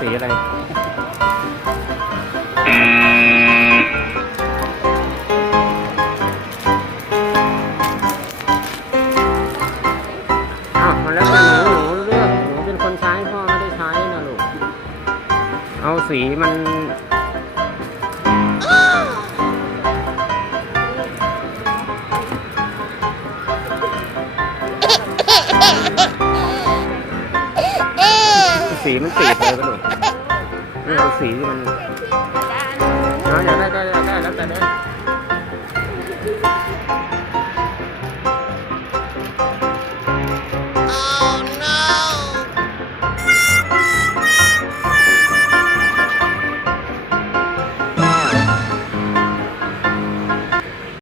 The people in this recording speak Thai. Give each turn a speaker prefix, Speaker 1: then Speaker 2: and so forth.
Speaker 1: สีอะไราแล้วหนูหนูเลือกหนูเป็นคนใช้พ่อไม่ได้ใช้นะลูก เอาสีมัน สีมันตีดเลยกระหนุ่ไม่เอาสีที่มันเอาอยากได้ก็อยากได้แล้วแต่เลย